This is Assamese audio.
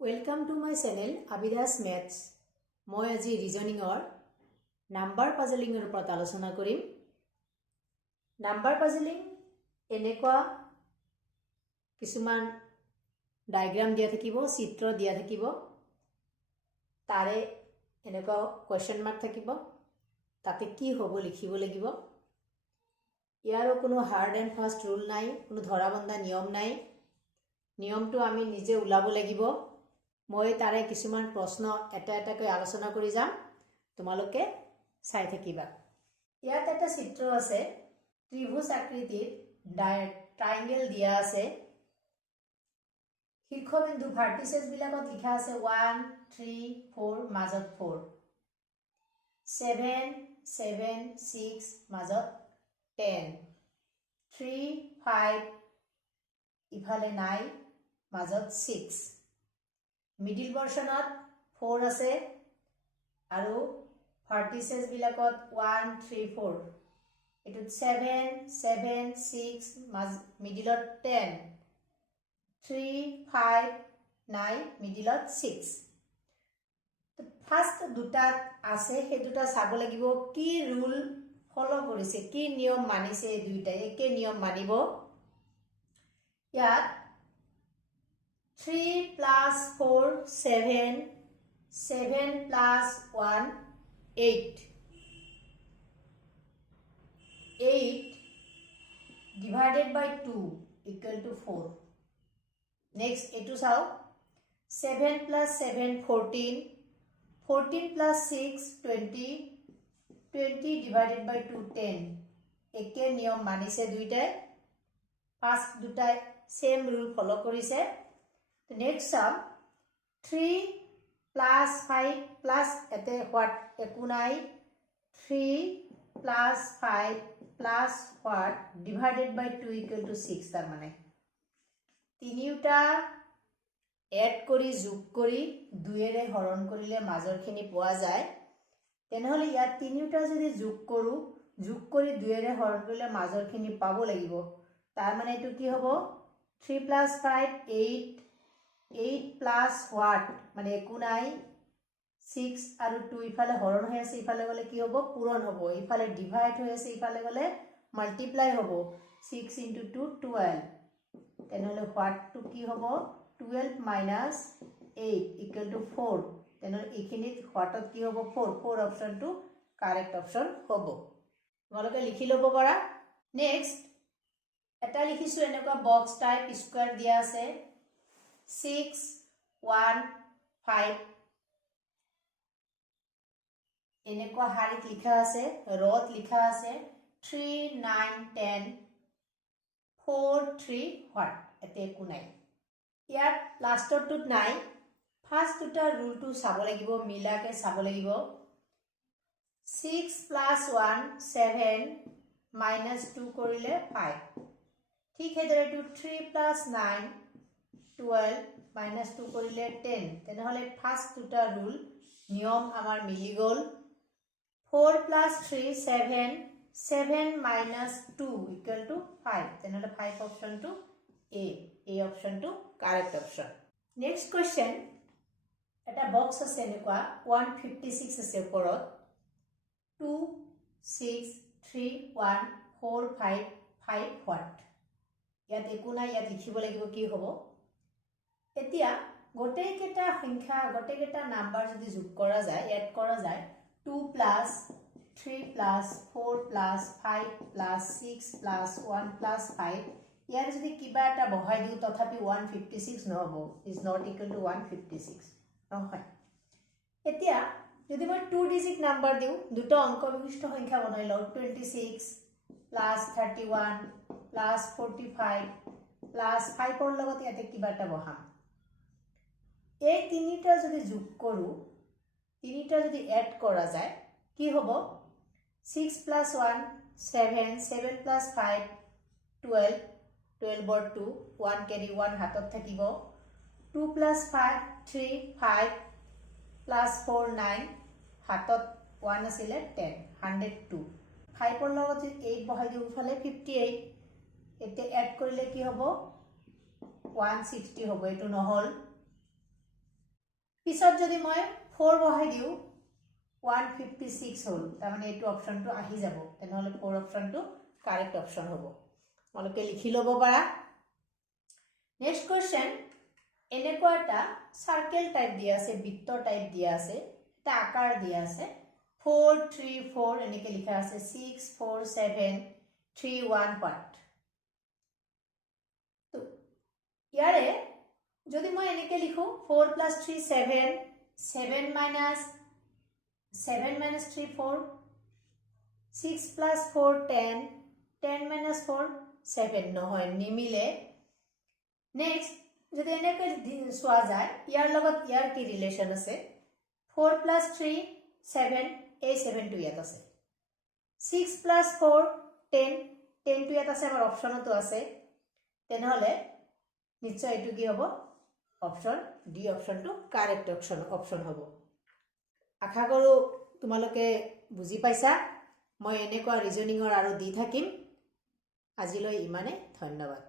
Welcome to my channel Abhidas Maths. মই আজি ৰিজনিংৰ নাম্বাৰ পাজলিংৰ ওপৰত আলোচনা কৰিম। নাম্বাৰ পাজলিং এনেকুৱা কিছুমান ডায়াগ্ৰাম দিয়া থাকিব, চিত্ৰ দিয়া থাকিব, তাৰে এনেকুৱা কোৱেশ্চন মাৰ্ক থাকিব, তাতে কি হ'ব লিখিব লাগিব। ইয়াৰো কোনো হাৰ্ড এণ্ড ফাষ্ট ৰুল নাই, কোনো ধৰাবন্ধা নিয়ম নাই। নিয়মটো আমি নিজে ওলাব লাগিব। মই তাৰে কিছুমান প্ৰশ্ন এটা এটাকৈ আলোচনা কৰি যাম, তোমালোকে চাই থাকিবা। ইয়াত এটা চিত্ৰ আছে, ত্ৰিভুজ আকৃতিৰ ট্ৰাইংগেল দিয়া আছে। শীৰ্ষবিন্দু ভাৰ্টিসেছ বিলাকত লিখা আছে 1 3 4 মাজত 4, 7 7 6 মাজত 10, 3 5 ইফালে 9 মাজত 6, মিডিল পৰ্শনত 4 আছে আৰু ভাৰ্টিসেছ বিলাকত 1 3 4, এটুত 7 7 6 মিডিলত 10, 3 5 9 মিডিলত 6। ফাৰ্স্ট দুটাত আছে, সেই দুটা চাব লাগিব কি ৰুল ফলো কৰিছে, কি নিয়ম মানিছে। এই দুইটাই একে নিয়ম মানিব। ইয়াত 3 plus 4 7, 7 plus 1 8, 8 divided by 2 equal to 4. Next etu sao 7 plus 7 14, 14 plus 6 20, 20 divided by 2 10. একে নিয়ম মানিছে দুইটাই, ফার্স্ট দুটাই সেম রুল ফলো কৰিছে। Next sum 3 plus 5 plus এতে what একো নাই, 3 plus 5 plus what divided by 2 equal to 6। তার মানে তিনিটা এড কৰি যোগ কৰি 2 এৰে হৰণ কৰিলে মাজৰখিনি পোৱা যায়। তেনেহলে ইয়াত তিনিটা যদি যোগ কৰো, যোগ কৰি 2 এৰে হৰণ কৰিলে মাজৰখিনি পাব লাগিব। তাৰ মানে এটো কি হ'ব 3 plus 5 8, 8 plus what মানে একো নাই, 6 আৰু 2 ইফালে হৰণ হৈ আছে, ইফালে গলে কি হ'ব পূৰণ হ'ব, ইফালে ডিভাইড হৈ আছে, ইফালে গলে মাল্টিপ্লাই হ'ব। 6 into 2 12, তেনেহলে what টো কি হ'ব 12 minus 8 equal to 4। তেনেহলে এইখিনিত whatত কি হ'ব 4, 4 অপশনটো কারেক্ট অপশন হ'ব। তোমালোকে লিখি ল'ব পাৰা। নেক্সট এটা লিখিছো এনেকুৱা বক্স টাইপ স্কয়াৰ দিয়া আছে, 6 1 5 এনেকুৱা হাৰিত লিখা আছে, ৰত লিখা আছে 3 9 10 4 3 what এতে একো নাই। ইয়াত লাষ্টৰটোত নাই, ফাৰ্স্ট দুটা ৰুলটো চাব লাগিব, মিলাকে চাব লাগিব। 6 plus 1 7 minus 2 কৰিলে 5, ঠিক সেইদৰে 3 plus 9 12 minus 2 কৰিলে 10। তেনেহলে ফাৰ্স্ট দুটা ৰুল নিয়ম আমাৰ মিলি গল। 4 plus 3 7, 7 minus 2 equal to 5। তেনেহলে 5 অপশনটো এ, এই অপশনটো কারেক্ট অপশন। নেক্সট কোয়েশ্চন, এটা বক্স আছে এনেকুৱা 156 আছে ওপৰত, 2 6 3 1 4 5 5 what। ইয়াত একো নাই, ইয়াত লিখিব লাগিব কি হ'ব। এতিয়া গোটেইকেইটা সংখ্যা, গোটেইকেইটা নাম্বাৰ যদি যোগ কৰা যায়, এড কৰা যায়, 2 plus 3 plus 4 plus 5 plus 6 plus 1 plus 5, ইয়াৰ যদি কিবা এটা বহাই দিও তথাপি 156 নহব, is not equal to 156 নহয়। এতিয়া যদি মই 2 ডিজিট নাম্বাৰ দিও, দুটো অংক বিশিষ্ট সংখ্যা বনাই লও, 26 plus 31 plus 45 plus 5 ৰ লগত ইয়াতে কিবা এটা বহাম। এই তিনিটা যদি যোগ কৰো, তিনিটা যদি এড কৰা যায় কি হ'ব 6 plus 1 7, 7 plus 5 12, 12 ৰ 2 1 কেৰি 1 হাতত থাকিব, 2 plus 5 3 5 plus 4 9 হাতত 1 আছিলে 10 102, 5 ৰ লগত 8 বহাই দিও ইফালে 58। এতে এড কৰিলে কি হ'ব 160 হ'ব, এটো নহল। পিছত যদি মই 4 বহাই দিওঁ 156 হল তাৰমানে এইটো অপশনটো আহি যাব তেনেহলে 4 অপশনটো কাৰেক্ট অপশন হ'ব তোমালোকে লিখি ল'ব পাৰা নেক্সট কোৱেশ্চন এনেকুৱা এটা সাৰ্কেল টাইপ দিয়া আছে বৃত্ত টাইপ দিয়া আছে এটা আকাৰ দিয়া আছে 4 3 4 এনেকে লিখা আছে 6 4 7 3 1 পার্ট তো ইয়াৰে যদি মই এনেকে লিখো 4 + 3 7 7 - 7 - 3 4 6 + 4 10 10 - 4 7 নহয় নিমিলে নেক্সট যদি এনেকে চোৱা যায় ইয়াৰ লগত ইয়াৰ কি ৰিলেশন আছে 4 + 3 7 এই 7 টো ইয়াত আছে 6 + 4 10 10 টো ইয়াত আছে আমাৰ অপশনতো আছে তেনেহলে নিশ্চয় এটো কি হ'ব অপশন ডি অপশনটো কারেক্ট অপশন হ'ব আশা কৰো তোমালোকে বুজি পাইছা মই এনেকুৱা ৰিজনিংৰ আৰু দি থাকিম আজিলৈ ইমানে ধন্যবাদ